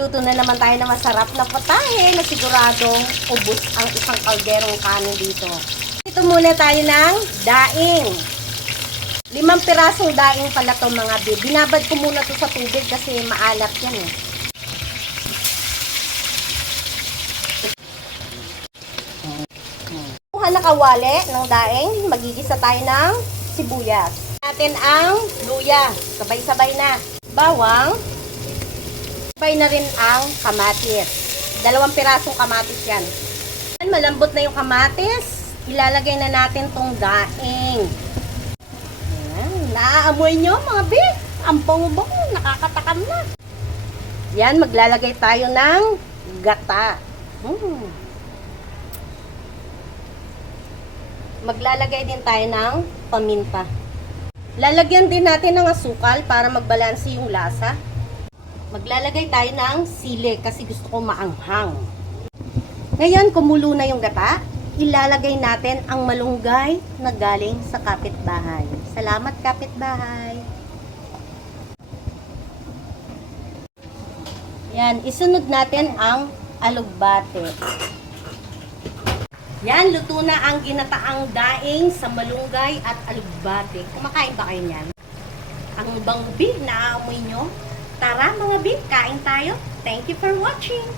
Magluluto na naman tayo ng masarap na patahe na siguradong ubos ang isang kalderong kanin dito. Ito muna tayo ng daing. 5 pirasong daing pala to mga babe. Binabad ko muna to sa tubig kasi maalat yan eh. Kuha na kawali ng daing, magigisa tayo ng sibuyas. Natin ang luya, sabay-sabay na. Bawang, sabay na rin ang kamatis. 2 pirasong kamatis yan. Malambot na yung kamatis, ilalagay na natin tong daing. Ayan, naaamoy nyo mga babe, ang bango-bango, nakakatakam na. Yan, maglalagay tayo ng gata. Maglalagay din tayo ng paminta. Lalagyan din natin ng asukal para magbalanse yung lasa. Maglalagay tayo ng sili kasi gusto ko maanghang. Ngayon, kumulo na yung gata, ilalagay natin ang malunggay na galing sa kapitbahay. Salamat kapitbahay. Yan, isunod natin ang alugbate. Yan, luto na ang ginataang daing sa malunggay at alugbate. Kumakain ba kayo niyan? Ang bango big, naaamoy nyo? Tara mga big, kain tayo. Thank you for watching!